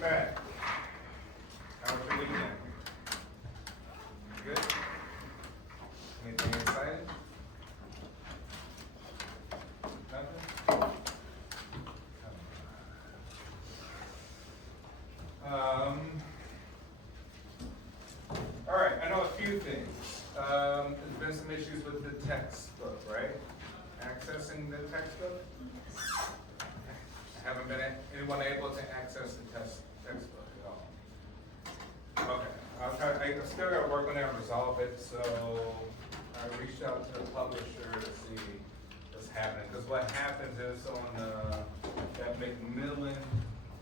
back. How was your weekend? Good? Anything exciting? Nothing? All right, I know a few things. There's been some issues with the textbook, right? Accessing the textbook? Haven't been anyone able to access the textbook at all? Okay, I'll try. I still got to work on that and resolve it. So I reached out to the publisher to see what's happening. Because what happens is on that Macmillan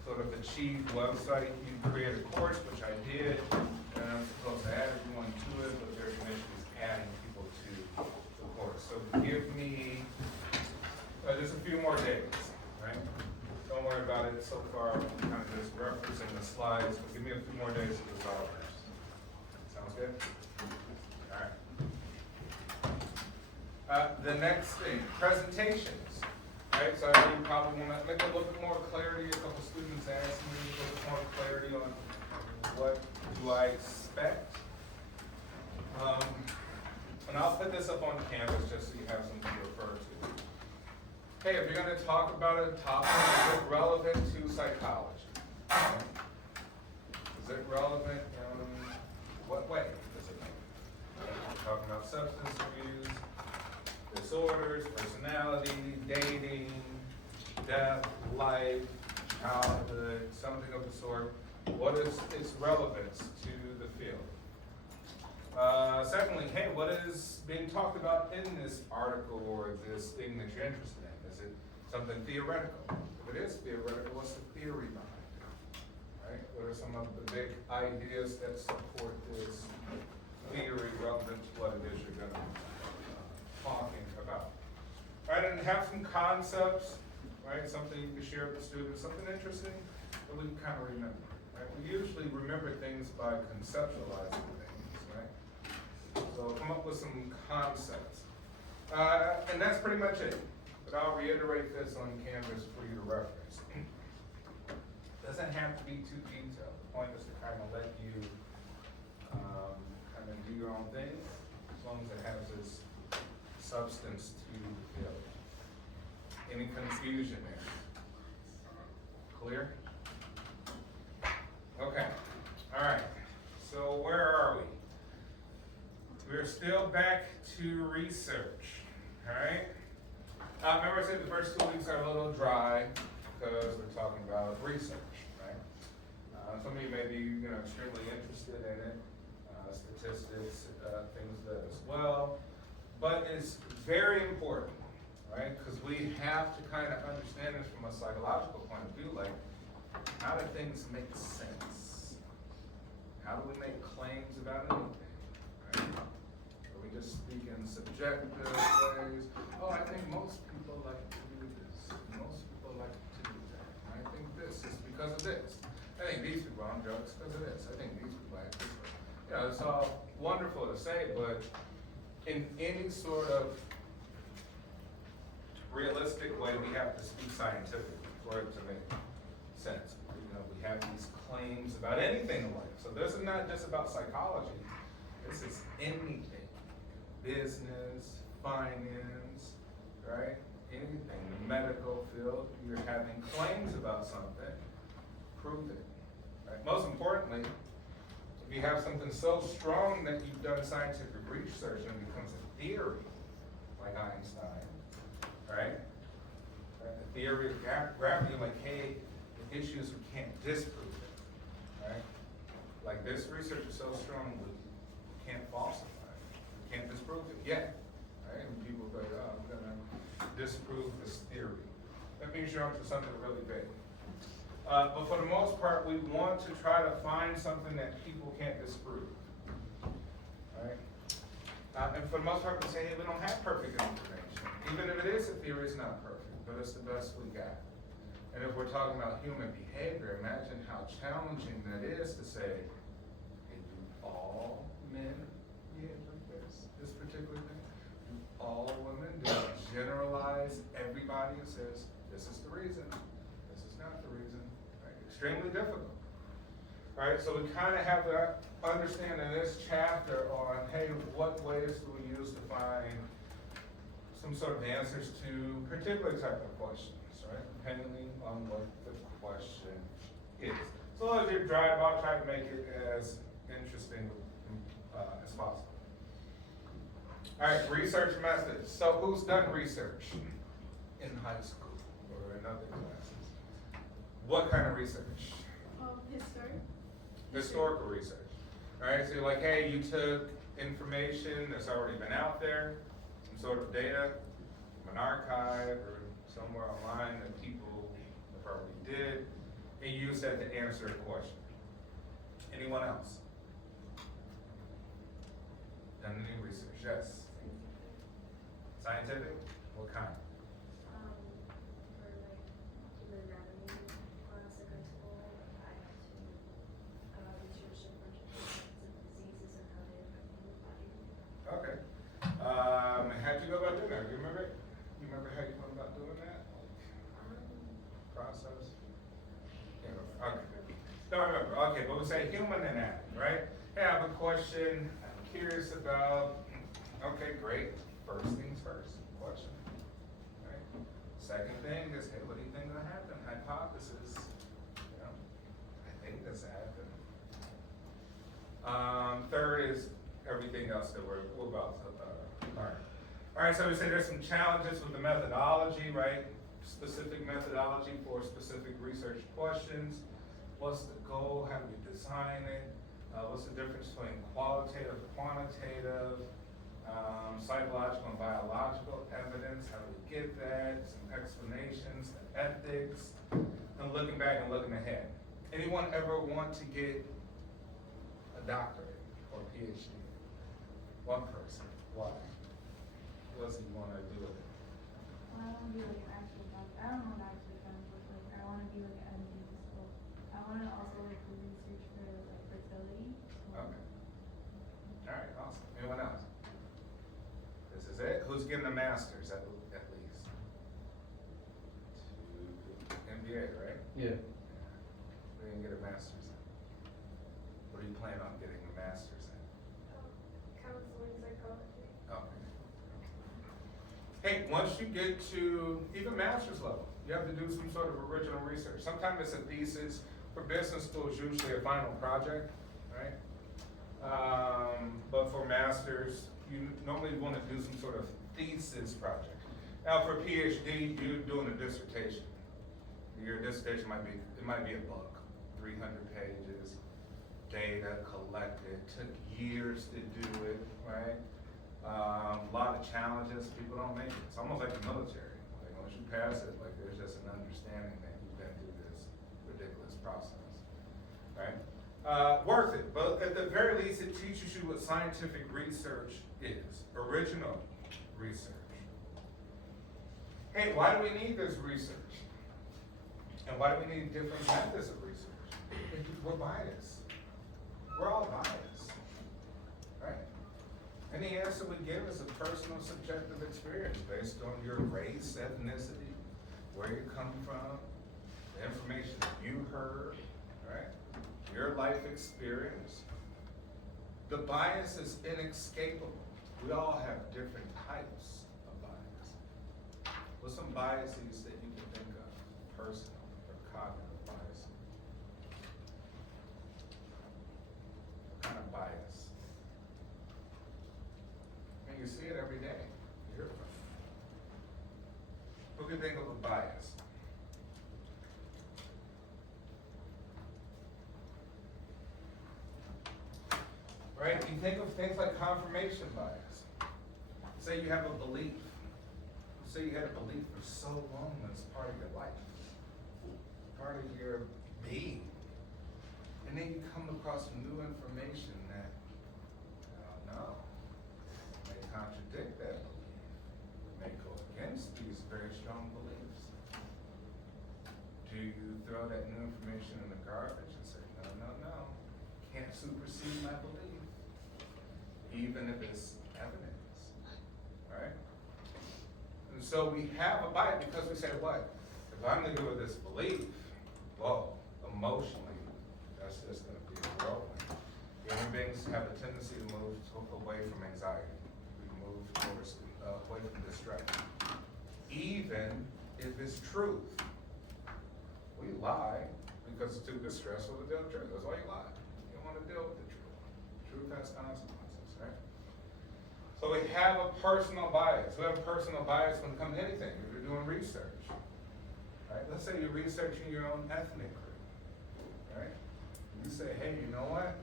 sort of Achieve website, you create a course, which I did, and I'm supposed to add everyone to it, but their commission is adding people to the course. So give me just a few more days, right? Don't worry about it so far. I'm kind of just referencing the slides, but give me a few more days to resolve this. Sounds good? All right. The next thing, presentations. Right, so I know you probably want to make a little bit more clarity. A couple students asked me a little bit more clarity on what do I expect. And I'll put this up on Canvas just so you have something to refer to. Hey, if you're going to talk about a topic, is it relevant to psychology? Is it relevant in what way does it make it? We're talking about substance abuse, disorders, personality, dating, death, life, childhood, something of the sort. What is its relevance to the field? Secondly, hey, what is being talked about in this article or this thing that you're interested in? Is it something theoretical? If it is theoretical, what's the theory behind it? Right? What are some of the big ideas that support this theory relevant to what it is you're going to be talking about? Right, and have some concepts, right? Something you can share with the students, something interesting that we can kind of remember. Right? We usually remember things by conceptualizing things, right? So come up with some concepts. And that's pretty much it. But I'll reiterate this on Canvas for you to reference. Doesn't have to be too detailed. The point is to kind of let you kind of do your own thing, as long as it has this substance to the field. Any confusion there? Clear? Okay. All right. So where are we? We're still back to research. All right. Remember I said the first 2 weeks are a little dry because we're talking about research, right? Some of you may be, extremely interested in it, statistics, things like that as well. But it's very important, right? Because we have to kind of understand this from a psychological point of view, like, how do things make sense? How do we make claims about anything, right? Are we just speaking subjective ways? Oh, I think most people like to do this. Most people like to do that. I think this is because of this. I think these people are on drugs because of this. I think these people act this way. It's all wonderful to say, but in any sort of realistic way, we have to speak scientifically for it to make sense. We have these claims about anything in life. So this is not just about psychology. This is anything. Business, finance, right? Anything. The medical field, you're having claims about something, prove it. Right? Most importantly, if you have something so strong that you've done scientific research and it becomes a theory, like Einstein, right? The theory of gravity, like, hey, the issues we can't disprove it, right? Like this research is so strong we can't falsify it, we can't disprove it yet, right? And people go, oh, I'm gonna disprove this theory. That means you're onto something really big. But for the most part, we want to try to find something that people can't disprove, right? And for the most part, we say, hey, we don't have perfect information. Even if it is a theory, it's not perfect, but it's the best we got. And if we're talking about human behavior, imagine how challenging that is to say, hey, do all men behave like this particular thing? Do all women? Do I generalize everybody and says, this is the reason, this is not the reason? Right? Extremely difficult. Right, so we kind of have to understand in this chapter on, hey, what ways do we use to find some sort of answers to particular type of questions, right? Depending on what the question is. So as you drive out, try to make it as interesting as possible. All right, research methods. So who's done research in high school or in other classes? What kind of research? Historical research. All right, so you're like, hey, you took information that's already been out there, some sort of data from an archive or somewhere online that people have already did, and you use that to answer a question. Anyone else? Done any research? Yes. Scientific? What kind? For like human anatomy class in high school, I had to research different types of diseases and how they affect the human body. Okay. How'd you go about doing that? You remember it? You remember how you went about doing that? Process? Yeah, okay. Don't remember. Okay, but we say human anatomy, right? Hey, I have a question I'm curious about. Okay, great. First things first. Question. Right? Second thing is, hey, what do you think will happen? Hypothesis. You know, I think this happened. Third is everything else that we're about to learn. All right, so we say there's some challenges with the methodology, right? Specific methodology for specific research questions. What's the goal? How do we design it? What's the difference between qualitative, quantitative, psychological and biological evidence? How do we get that? Some explanations, the ethics, and looking back and looking ahead. Anyone ever want to get a doctorate or PhD? One person. Why? What does he want to do with it? Well, I want to be like an actual doctor. I don't know what actually kind of look like. I want to be like at a medical school. I want to also like do research for like fertility. Okay. All right, awesome. Anyone else? This is it. Who's getting a master's at least? To MBA, right? Yeah. We didn't get a master's in. What do you plan on getting a master's in? Counseling psychology. Okay. Hey, once you get to even master's level, you have to do some sort of original research. Sometimes it's a thesis. For business school, it's usually a final project, right? But for masters, you normally want to do some sort of thesis project. Now for a PhD, you're doing a dissertation. Your dissertation might be a book, 300 pages, data collected, took years to do it, right? A lot of challenges, people don't make it. It's almost like the military. Like once you pass it, like there's just an understanding that you've been through this ridiculous process, right? Worth it, but at the very least, it teaches you what scientific research is, original research. Hey, why do we need this research? And why do we need different methods of research? We're biased. We're all biased, right? Any answer we give is a personal, subjective experience based on your race, ethnicity, where you come from, the information that you heard, right? Your life experience. The bias is inescapable. We all have different types of bias. What's some biases that you can think of, personal or cognitive bias? What kind of bias? And you see it every day. You hear from it. Who can think of a bias? Right? You think of things like confirmation bias. Say you have a belief. Say you had a belief for so long that's part of your life, part of your being. And then you come across some new information that, no, may contradict that belief, may go against these very strong beliefs. Do you throw that new information in the garbage and say, no, can't supersede my belief? Even if it's evidence, right? And so we have a bias because we say, what? If I'm gonna go with this belief, well, emotionally, that's just gonna be families have a tendency to move away from anxiety. We move towards, away from distraction. Even if it's truth. We lie because it's too stressful to deal with the truth. That's why you lie. You don't want to deal with the truth. Truth has consequences, right? So we have a personal bias. We have a personal bias when it comes to anything. If you're doing research, right? Let's say you're researching your own ethnic group, right? You say, hey, you know what?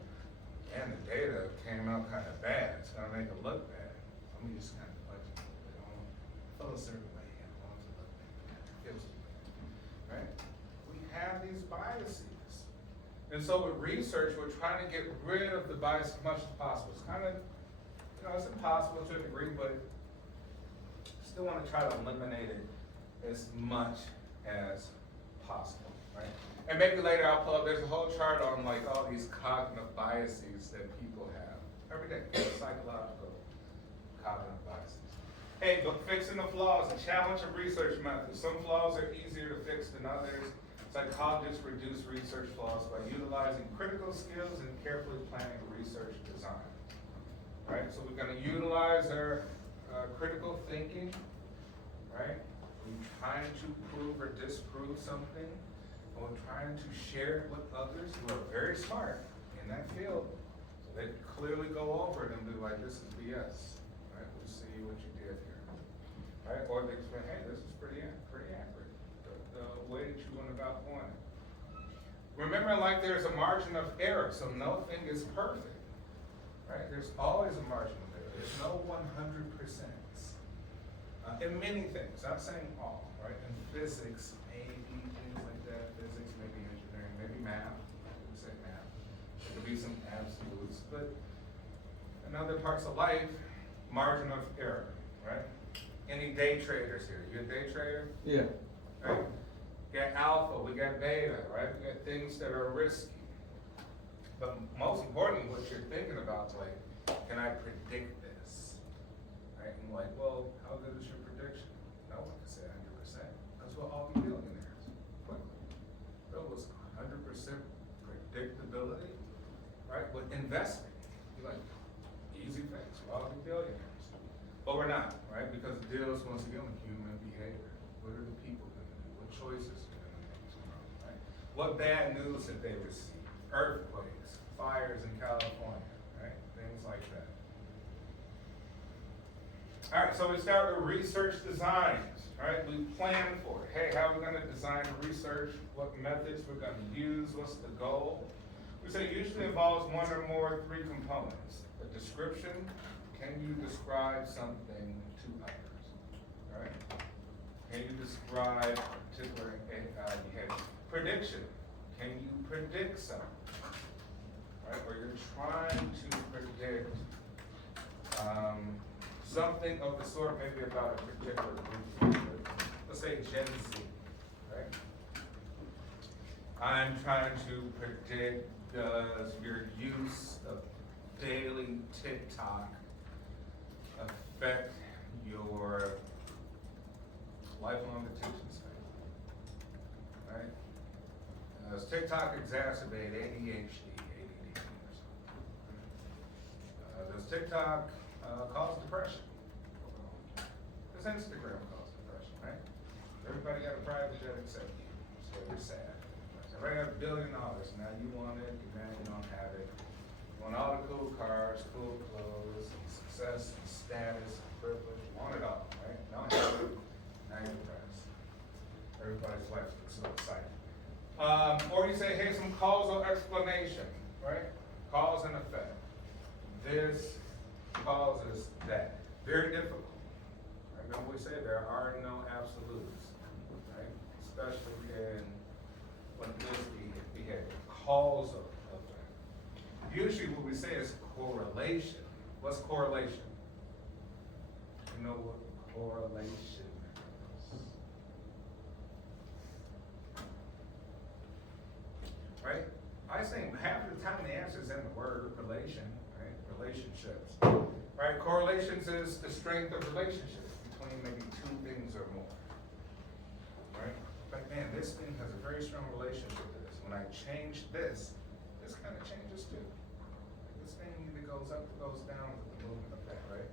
And the data came out kind of bad. It's gonna make it look bad. Let me just kind of budget a little bit. I don't feel a certain way. I don't want it to look bad. It feels too bad, right? We have these biases. And so with research, we're trying to get rid of the bias as much as possible. It's kind of, it's impossible to a degree, but still want to try to eliminate it as much as possible, right? And maybe later I'll pull up, there's a whole chart on like all these cognitive biases that people have every day, psychological cognitive biases. Hey, but fixing the flaws, a challenge of research methods. Some flaws are easier to fix than others. Psychologists reduce research flaws by utilizing critical skills and carefully planning research design. Right, so we're gonna utilize our critical thinking, right? We're trying to prove or disprove something. And we're trying to share it with others who are very smart in that field. So they can clearly go over it and be like, this is BS, right? We see what you did here, right? Or they can say, hey, this is pretty accurate, the way that you went about doing it. Remember, like there's a margin of error, so nothing is perfect. Right? There's always a margin of error. There's no 100%. In many things, not saying all, right? In physics, maybe things like that. Physics, maybe engineering, maybe math. I would say math. There could be some absolutes, but in other parts of life, margin of error, right? Any day traders here? You a day trader? Yeah. Right? We got alpha, we got beta, right? We got things that are risky. But most importantly, what you're thinking about is like, can I predict this? Right? And like, well, how good is your prediction? No one can say 100%. That's what all the billionaires, quickly. There was 100% predictability, right? With investing, you're like, easy fix, we're all the billionaires. But we're not, right? Because it deals, once again, with human behavior. What are the people gonna do? What choices are gonna make tomorrow, right? What bad news did they receive? Earthquakes, fires in California, right? Things like that. All right, so we start with research designs, right? We plan for it. Hey, how are we gonna design research? What methods we're gonna use? What's the goal? We say it usually involves one or more 3 components. A description, can you describe something to others, all right? Can you describe a particular behavior? Prediction, can you predict something? Right, or you're trying to predict something of the sort, maybe about a particular group. Let's say Gen Z, right? I'm trying to predict, does your use of daily TikTok affect your lifelong attention span, right? Does TikTok exacerbate ADHD? Does TikTok cause depression? Does Instagram cause depression, right? Everybody got a private jet except you, so you're sad. Everybody got $1 billion, now you want it, now you don't have it. You want all the cool cars, cool clothes, and success, and status, and privilege, you want it all, right? Don't have it, now you're depressed. Everybody's life looks so exciting. Or you say, hey, some causal explanation, right? Cause and effect. This causes that. Very difficult. Remember we said there are no absolutes, right? Especially in when this behavior. Causal effect. Usually what we say is correlation. What's correlation? You know what correlation is? Right? I think half the time the answer is in the word relation. Relationships, right? Correlations is the strength of relationships between maybe 2 things or more, right? Like, man, this thing has a very strong relationship to this. When I change this, this kind of changes too. This this thing either goes up or goes down with the movement of that, right?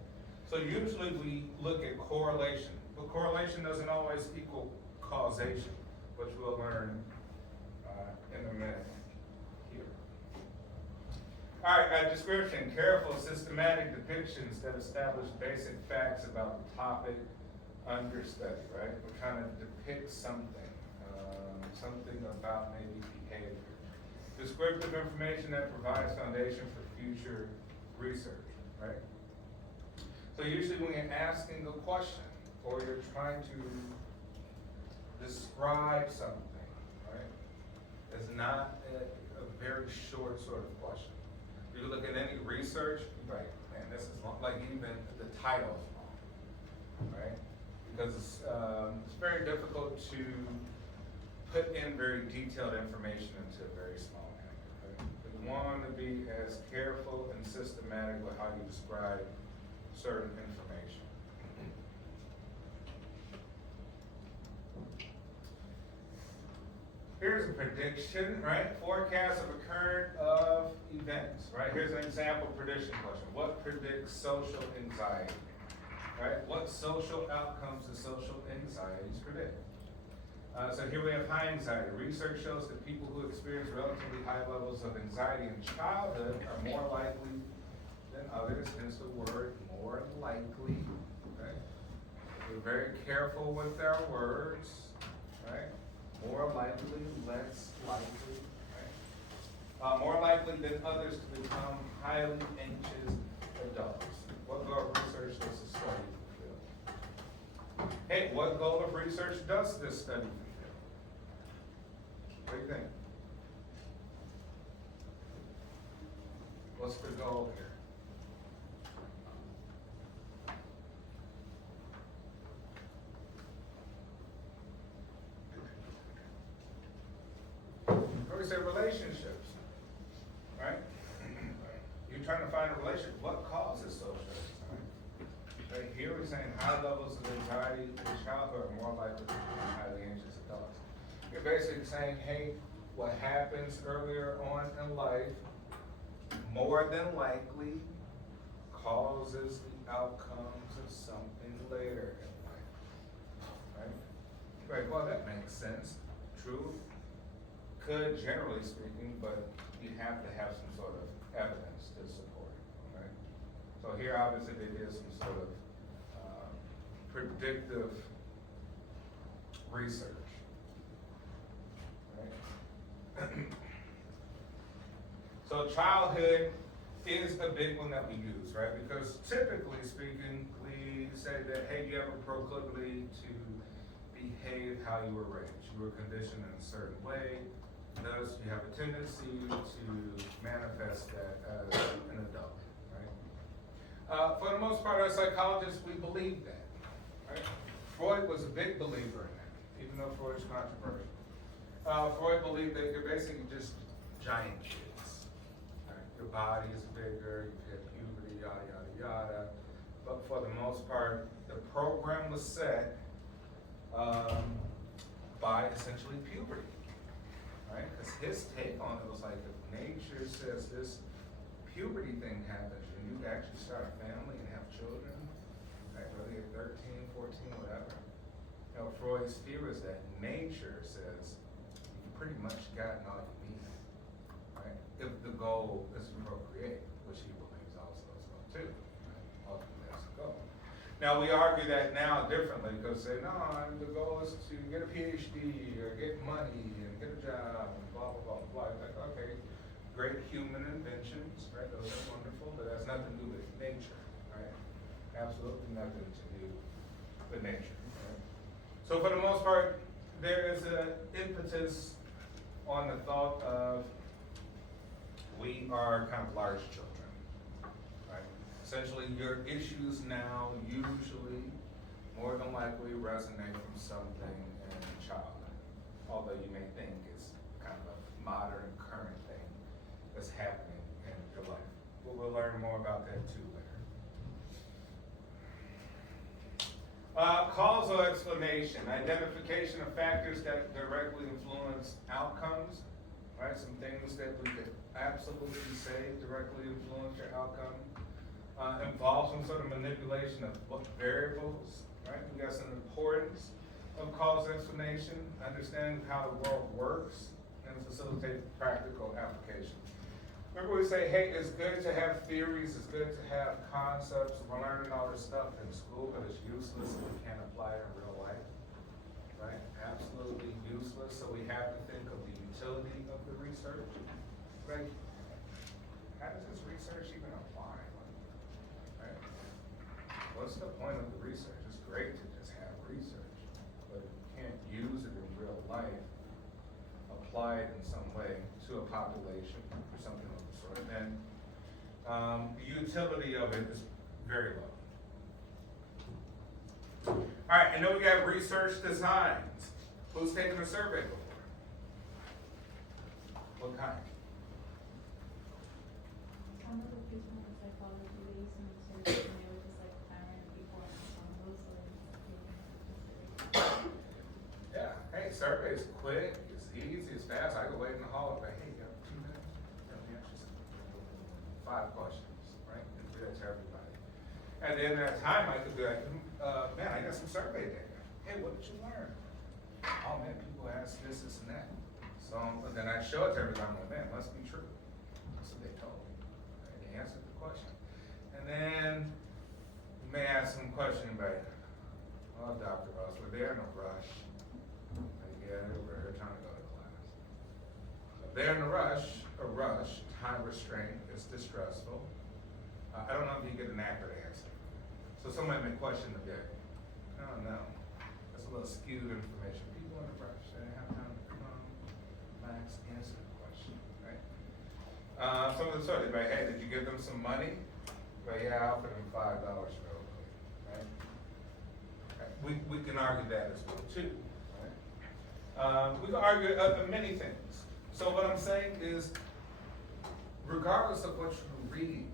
So usually we look at correlation, but correlation doesn't always equal causation, which we'll learn in a minute here. All right, description, careful, systematic depictions that establish basic facts about the topic under study, right? We're trying to depict something, something about maybe behavior. Descriptive information that provides foundation for future research, right? So usually when you're asking a question or you're trying to describe something, right? It's not a very short sort of question. If you look at any research, you're like, man, this is long, like even the title is long, right? Because it's very difficult to put in very detailed information into a very small packet, right? But you want to be as careful and systematic with how you describe certain information. Here's a prediction, right? Forecast of occurrence of events, right? Here's an example prediction question. What predicts social anxiety, right? What social outcomes do social anxieties predict? So here we have high anxiety. Research shows that people who experience relatively high levels of anxiety in childhood are more likely than others, hence the word more likely, okay? We're very careful with our words, right? More likely, less likely, right? More likely than others to become highly anxious adults. What goal of research does the study fulfill? Hey, what goal of research does this study fulfill? What do you think? What's the goal here? We say relationships, right? You're trying to find a relationship. What causes social anxiety? Right here we're saying high levels of anxiety in childhood are more likely to become highly anxious adults. You're basically saying, hey, what happens earlier on in life more than likely causes the outcomes of something later in life, right? Right, well, that makes sense. True. Could, generally speaking, but you have to have some sort of evidence to support it, right? So here, obviously, there is some sort of predictive research, right? So childhood is a big one that we use, right? Because typically speaking, we say that, hey, you have a proclivity to behave how you were raised. You were conditioned in a certain way. Thus, you have a tendency to manifest that as an adult, right? For the most part, as psychologists, we believe that, right? Freud was a big believer in that, even though Freud's controversial. Freud believed that you're basically just giant kids, right? Your body is bigger, you hit puberty, yada, yada, yada. But for the most part, the program was set by essentially puberty. Right? Because his take on it was like, if nature says this puberty thing happens and you actually start a family and have children, right? Whether you're 13, 14, whatever. You know, Freud's theory is that nature says you've pretty much gotten all you need, right? If the goal is to procreate, which he believes also as well too. Right? Ultimately, that's the goal. Now, we argue that now differently because say, no, the goal is to get a PhD or get money and get a job and blah, blah, blah, blah. Like, okay, great human inventions, right? Those are wonderful, but that's nothing to do with nature, right? Absolutely nothing to do with nature, right? So for the most part, there is an impetus on the thought of we are kind of large children. Essentially, your issues now usually, more than likely, resonate from something in childhood. Although you may think it's kind of a modern, current thing that's happening in your life. But we'll learn more about that too later. Causal explanation, identification of factors that directly influence outcomes, right? Some things that we could absolutely say directly influence your outcome. Involves some sort of manipulation of what variables, right? We got some importance of cause explanation, understanding how the world works, and facilitate practical application. Remember we say, hey, it's good to have theories, it's good to have concepts, we're learning all this stuff in school, but it's useless if we can't apply it in real life, right? Absolutely useless, so we have to think of the utility of the research, right? How does this research even apply? Right? What's the point of the research? It's great to just have research, but if you can't use it in real life, apply it in some way to a population or something of the sort, then the utility of it is very low. All right, and then we got research designs. Who's taken a survey before? What kind? Some of the people in psychology, they used to make surveys and they would just like hire people on those Yeah, hey, survey's quick, it's easy, it's fast. I go wait in the hall and say, hey, you have 2 minutes? Let me ask you something. 5 questions, right? And do that to everybody. At the end of that time, I could be like, man, I got some survey data. Hey, what did you learn? Oh man, people ask this, this, and that. So, but then I show it to everybody, I'm like, man, it must be true. That's what they told me. Right? They answered the question. And then you may ask some question about, oh, Dr. Ross, were they in a rush? Like, yeah, they were trying to go to class. So if they're in a rush, time restraint is distressful. I don't know if you get an accurate answer. So somebody may question the day. I don't know. That's a little skewed information. People in a rush, they didn't have time to come on, relax, answer the question, right? Some of the sort of, hey, did you give them some money? But yeah, I offered them $5 real quick, right? We can argue that as well too, right? We can argue many things. So what I'm saying is, regardless of what you read,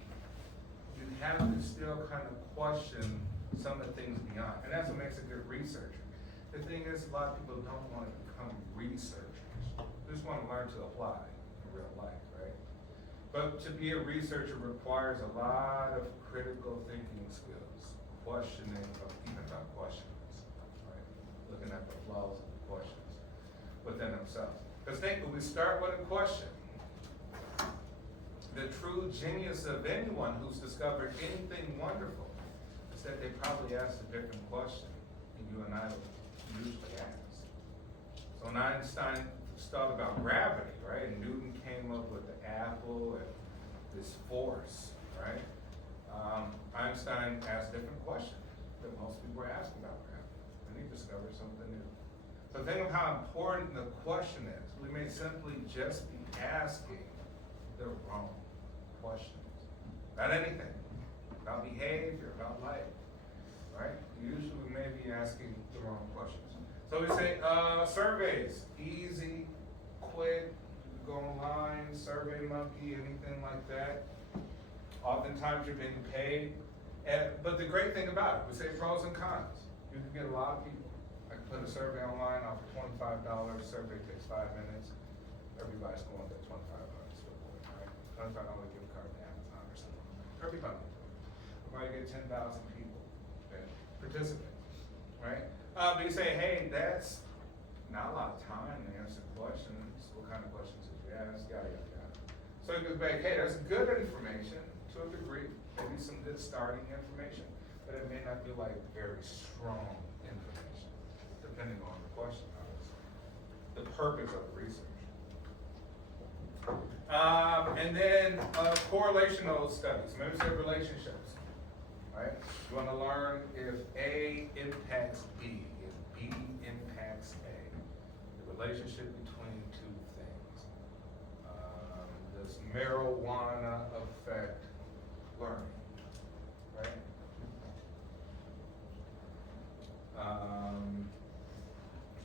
you have to still kind of question some of the things beyond, and that's what makes a good researcher. The thing is, a lot of people don't want to become researchers. They just want to learn to apply in real life, right? But to be a researcher requires a lot of critical thinking skills, questioning of even about questions, right? Looking at the flaws of the questions within themselves. Because think, when we start with a question, the true genius of anyone who's discovered anything wonderful is that they probably asked a different question than you and I usually ask. So when Einstein thought about gravity, right, and Newton came up with the apple and this force, right? Einstein asked different questions that most people were asking about gravity, and he discovered something new. So think of how important the question is. We may simply just be asking the wrong questions about anything, about behavior, about life, right? Usually we may be asking the wrong questions. So we say surveys, easy, quick, you can go online, SurveyMonkey, anything like that. Oftentimes you're being paid. But the great thing about it, we say pros and cons. You can get a lot of people. I can put a survey online, offer $25, survey takes 5 minutes. Everybody's going to $25 for it, right? $25 gift card to Amazon or something. Everybody. Everybody get 10,000 people that participate, right? But you say, hey, that's not a lot of time to answer questions. What kind of questions did you ask? Yada, yada, yada. So it goes back, hey, that's good information to a degree, maybe some good starting information, but it may not be like very strong information, depending on the question, obviously. The purpose of the research. And then correlational studies, maybe say relationships, right? You want to learn if A impacts B, if B impacts A, the relationship between two things. Does marijuana affect learning, right?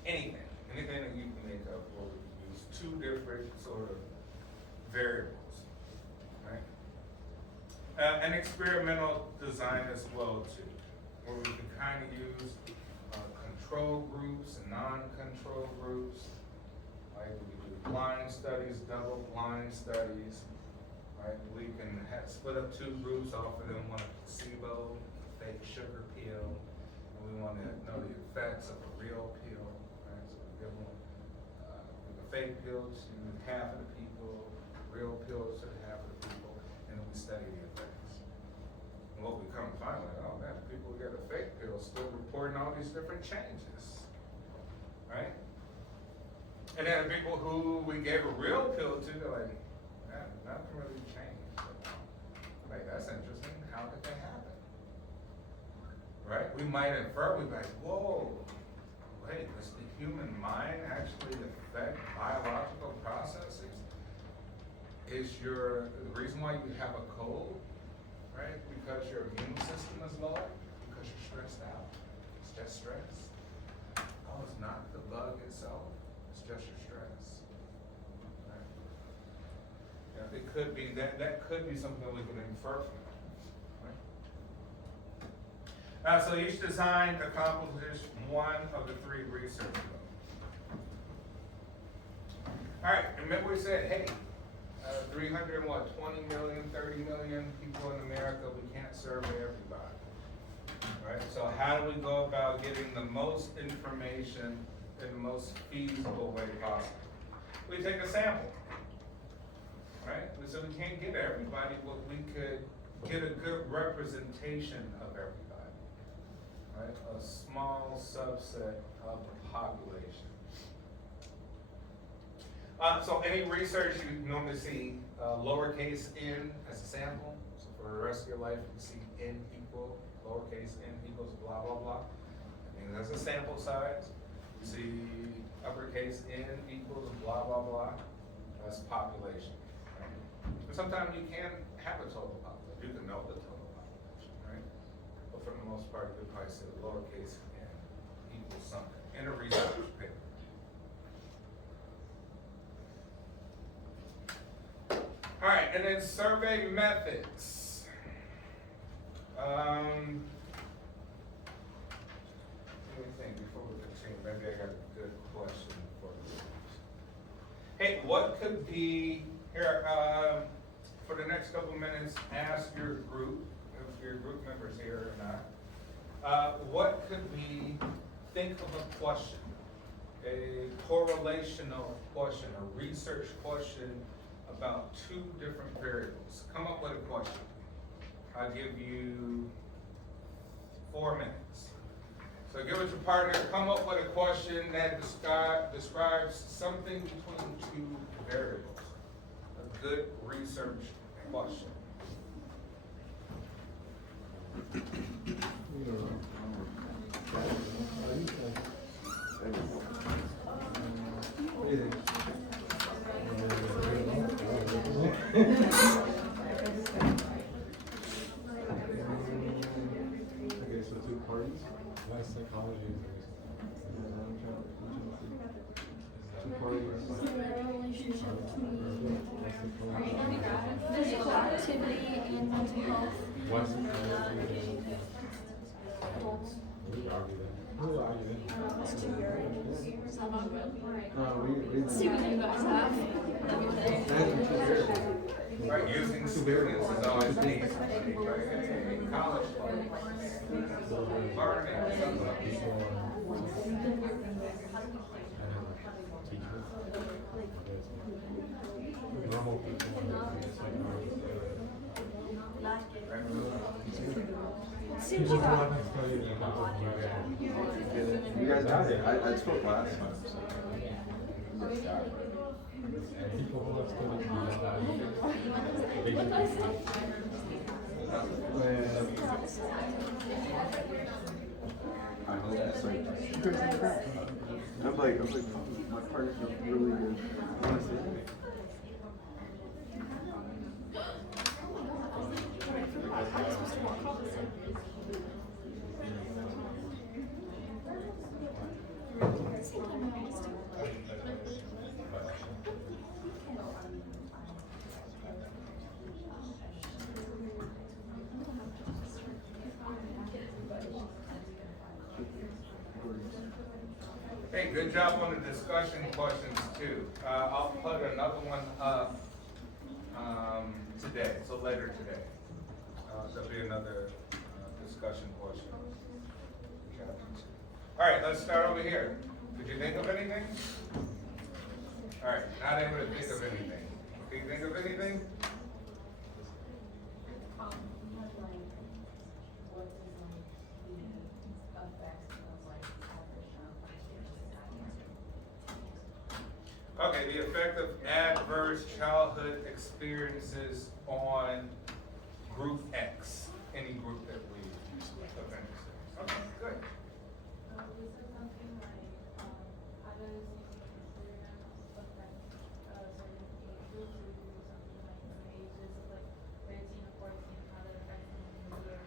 Anything that you can think of where we use 2 different sort of variables, right? And experimental design as well too, where we can kind of use control groups and non-control groups, like we can do blind studies, double-blind studies, right? We can split up two groups, offer them one a placebo, fake sugar pill, and we want to know the effects of a real pill, right? So we give them a fake pill to half of the people, real pill to half of the people, and then we study the effects. And what we come to find out, oh man, the people who get a fake pill still reporting all these different changes, right? And then the people who we gave a real pill to, they're like, man, nothing really changed. Like, that's interesting. How did that happen? Right? We might infer, we'd be like, whoa, wait, does the human mind actually affect biological processes? Is the reason why you have a cold, right? Because your immune system is low? Because you're stressed out? It's just stress? Oh, it's not the bug itself? It's just your stress. Right? Yeah, it could be, that could be something we can infer from that. Right? So each design accomplishes one of the three research goals. All right, remember we said, hey, 320 million, 30 million people in America, we can't survey everybody. Right? So how do we go about getting the most information in the most feasible way possible? We take a sample. Right? So we can't get everybody, but we could get a good representation of everybody. Right? A small subset of the population. So any research you normally see lowercase n as a sample. So for the rest of your life, you see n equal, lowercase n equals blah, blah, blah. And that's a sample size. You see uppercase n equals blah, blah, blah. That's population. Right? But sometimes you can have a total population. You can know the total population, right? But for the most part, you'll probably say lowercase n equals something in a research paper. All right, and then survey methods. Let me think before we continue. Maybe I got a good question for you. Hey, what could be here for the next couple minutes? Ask your group, if your group members here or not. What could we think of a question, a correlational question, a research question about two different variables? Come up with a question. I'll give you 4 minutes. So give it to your partner, come up with a question that describes something between two variables. A good research question. Okay, so two parties. Why psychology is two parties. Is there a relationship between physical activity and mental health? Why psychology? Adults. Who argue that? Who argue that? It's 2 variables. We See what you guys have. Right, using students is always neat. In college, learning something. Normal people. Seems like You guys got it. I spoke last time. So. People who have studied they I hope it's like, I'm like, my partner's really good. Honestly. Hey, good job on the discussion questions too. I'll put another one up, today, so later today. There'll be another, discussion portion. All right, let's start over here. Did you think of anything? All right, not able to think of anything. Can you think of anything? Okay, the effect of adverse childhood experiences on group X, any group that we offend. Okay, good. We said something like, how does Instagram affect certain age groups, or we could do something like the ages of like 13 or 14, how that affects them in the year.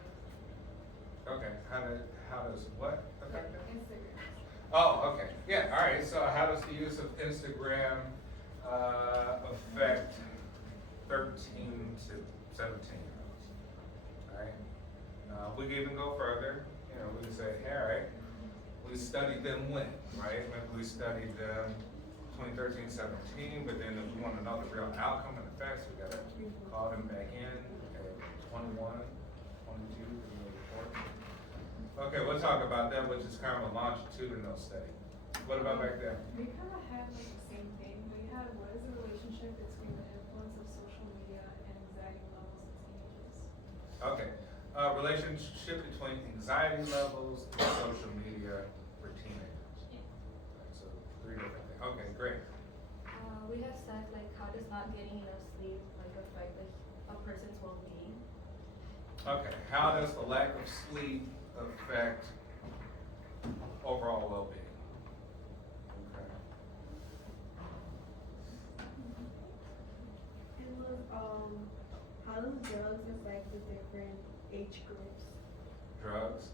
Okay, how does what affect it? Instagram. Oh, okay, yeah, all right, so how does the use of Instagram, affect 13 to 17 year olds? All right, we can even go further, you know, we can say, hey, all right, we studied them when, right? Maybe we studied them 2013, 17, but then if we want to know the real outcome and effects, we gotta call them back in at 21, 22, give them a report. Okay, we'll talk about that, which is kind of a longitudinal study. What about back there? We kind of had like the same thing. We had what is the relationship between the influence of social media and anxiety levels in teenagers? Okay, relationship between anxiety levels and social media for teenagers. Right, so 3 different things. Okay, great. We have said like how does not getting enough sleep like affect like a person's well-being? Okay, how does the lack of sleep affect overall well-being? Okay. It was, how does drugs affect the different age groups? Drugs.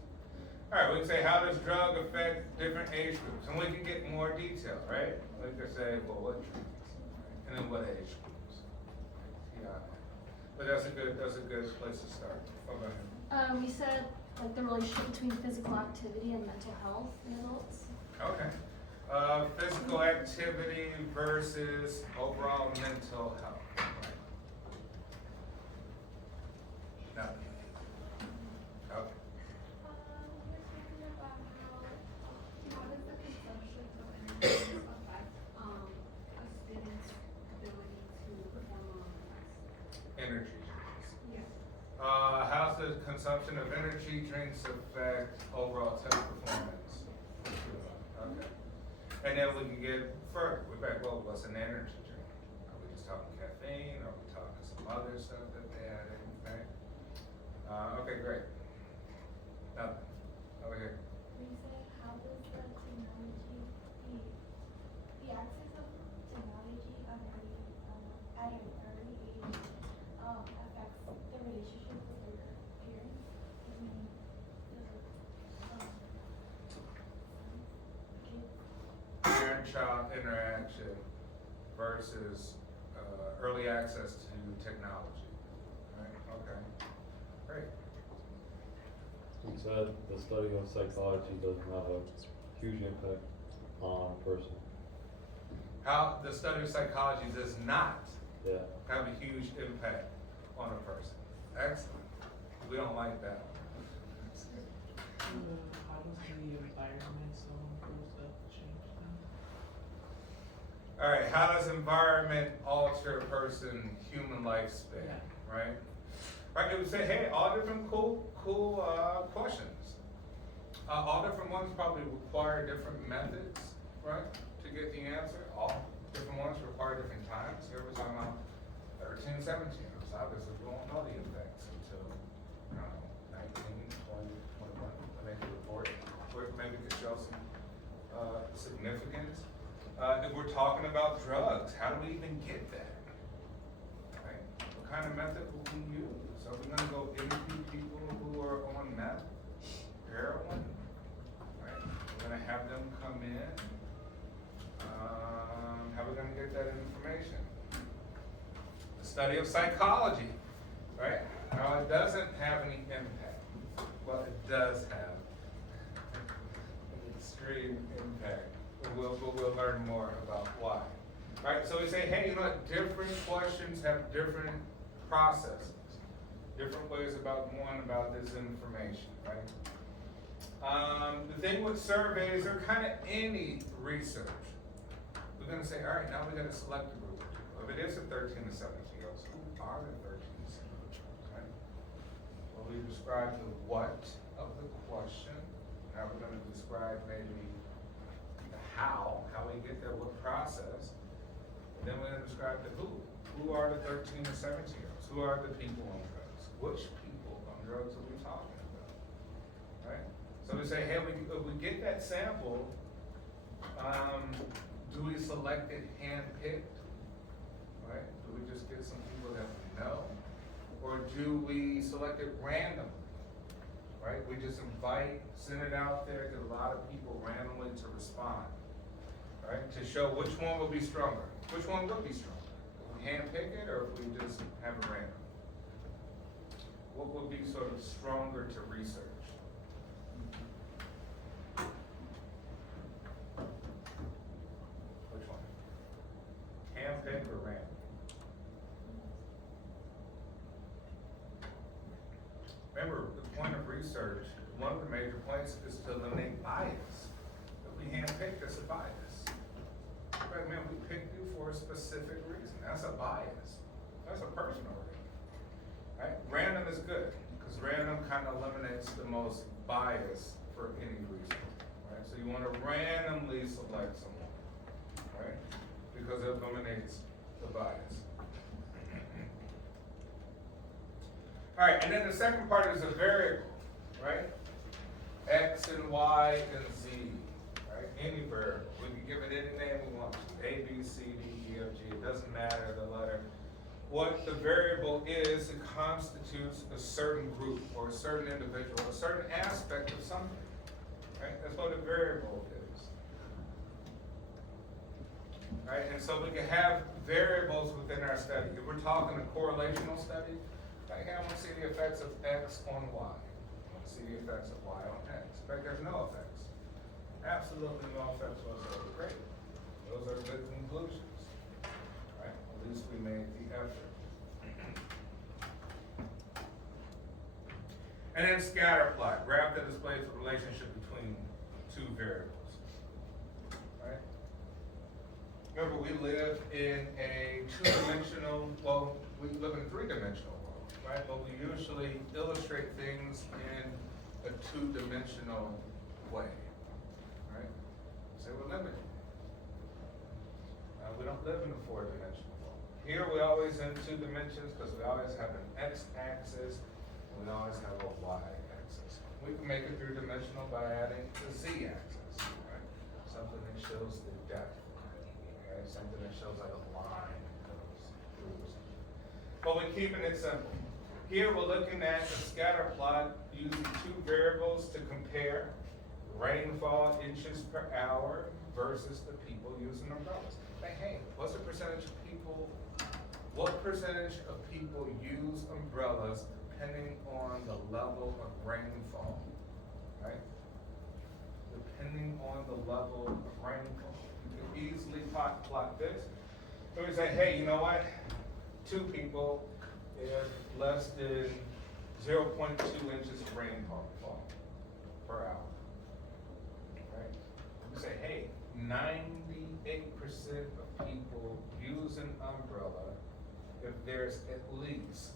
All right, we can say, how does drug affect different age groups? And we can get more detail, right? We can say, well, what treatments, right? And then what age groups? Yeah. But that's a good place to start. What about him? We said like the relationship between physical activity and mental health in adults. Okay. Physical activity versus overall mental health. Right. Nothing. Okay. We're talking about how does the consumption of energy affect a student's ability to perform well in class? Energy drinks. Yes. How's the consumption of energy drinks affect overall test performance? Okay. And then we can get further. We're back, well, what's an energy drink? Are we just talking caffeine? Are we talking some other stuff that they add in, right? Okay, great. Nothing. Over here. We said how does the technology, the access of technology at an early age affects the relationship with your parents? I mean, Parent-child interaction versus early access to technology. Right? Okay. Great. It said the study of psychology doesn't have a huge impact on a person. How the study of psychology does not Yeah. have a huge impact on a person. Excellent. We don't like that. How does the environment so improves that change things? All right, how does environment alter a person's human lifespan, Yeah. right? Right, it would say, hey, all different cool questions. All different ones probably require different methods, right, to get the answer. All different ones require different times. Here we're talking about 13, 17. So obviously we won't know the effects until, I don't know, 19, 20, 21, when they do the report. Or maybe it could show some significance. If we're talking about drugs, how do we even get that? Right? What kind of method will we use? Are we gonna go interview people who are on meth, heroin? Right? We're gonna have them come in. How are we gonna get that information? The study of psychology, right? Now it doesn't have any impact. Well, it does have an extreme impact. We'll learn more about why. Right, so we say, hey, you know what, different questions have different processes, different ways about going about this information, right? The thing with surveys, or kind of any research, we're gonna say, all right, now we gotta select a group of people. If it is a 13 to 17-year-olds, who are the 13 to 17-year-olds, right? Well, we described the what of the question. Now we're gonna describe maybe the how we get there, what process. And then we're gonna describe the who. Who are the 13 to 17-year-olds? Who are the people on drugs? Which people on drugs are we talking about, right? So we say, hey, if we get that sample, do we select it hand-picked, right? Do we just get some people that we know? Or do we select it randomly, right? We just send it out there, get a lot of people randomly to respond, right? To show which one will be stronger. Which one would be stronger? If we hand-pick it, or if we just have it random? What would be sort of stronger to research? Which one? Hand-pick or random? Remember, the point of research, one of the major points is to eliminate bias. If we hand-pick, that's a bias. Right, man, we picked you for a specific reason. That's a bias. That's a personal reason. Right? Random is good, because random kind of eliminates the most bias for any reason. Right? So you want to randomly select someone, right? Because it eliminates the bias. All right, and then the second part is a variable, right? X and Y and Z, right? Any variable. We can give it any name we want to. A, B, C, D, E, F, G. It doesn't matter the letter. What the variable is, it constitutes a certain group or a certain individual, a certain aspect of something, right? That's what a variable is. Right, and so we can have variables within our study. If we're talking a correlational study, like, hey, I want to see the effects of X on Y. I want to see the effects of Y on X. In fact, there's no effects. Absolutely no effects whatsoever. Great. Those are good conclusions. Right? At least we made the effort. And then scatter plot, graph that displays the relationship between two variables. Right? Remember, we live in a two-dimensional, well, we live in a three-dimensional world, right? But we usually illustrate things in a two-dimensional way, right? So we're limited. We don't live in a four-dimensional world. Here we always in two dimensions because we always have an x-axis and we always have a y-axis. We can make it three-dimensional by adding the z-axis, right? Something that shows the depth, right? Something that shows like a line that goes through. But we're keeping it simple. Here we're looking at the scatter plot using two variables to compare rainfall inches per hour versus the people using umbrellas. Like, hey, what's the percentage of people, what percentage of people use umbrellas depending on the level of rainfall, right? Depending on the level of rainfall. You can easily plot this. So we say, hey, you know what? Two people, if less than 0.2 inches of rainfall per hour, right? We say, hey, 98% of people use an umbrella if there's at least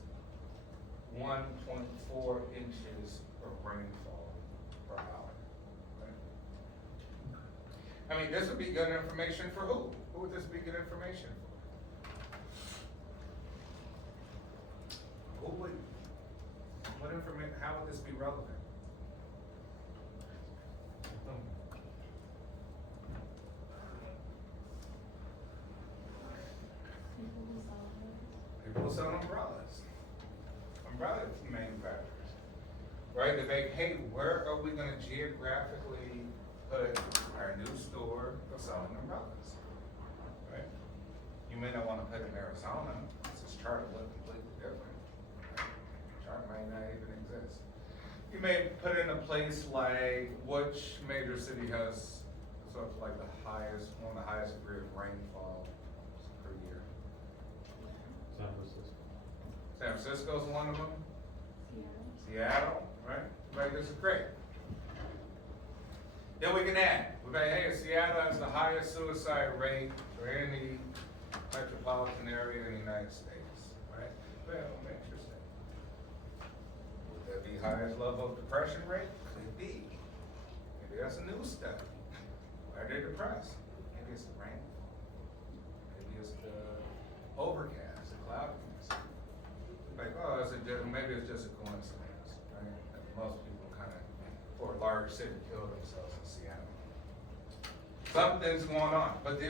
1.4 inches of rainfall per hour, right? I mean, this would be good information for who? Who would this be good information for? Who would, what information, how would this be relevant? People sell umbrellas. Umbrella manufacturers, right? They make, hey, where are we gonna geographically put our new store for selling umbrellas, right? You may not wanna put it in Arizona, because its chart will look completely different. Right? Chart might not even exist. You may put it in a place like, which major city has sort of like the highest, one of the highest degree of rainfall, San Francisco's one of them. Seattle. Seattle, right? Vegas is great. Then we can add, hey, Seattle has the highest suicide rate for any metropolitan area in the United States, right? Well, interesting. Would that be highest level of depression rate? Could be. Maybe that's a new study. Why are they depressed? Maybe it's the rain. Maybe it's the overcast, the cloudiness. Like, oh, maybe it's just a coincidence, right? And most people kind of, for a large city, kill themselves in Seattle. Something's going on, but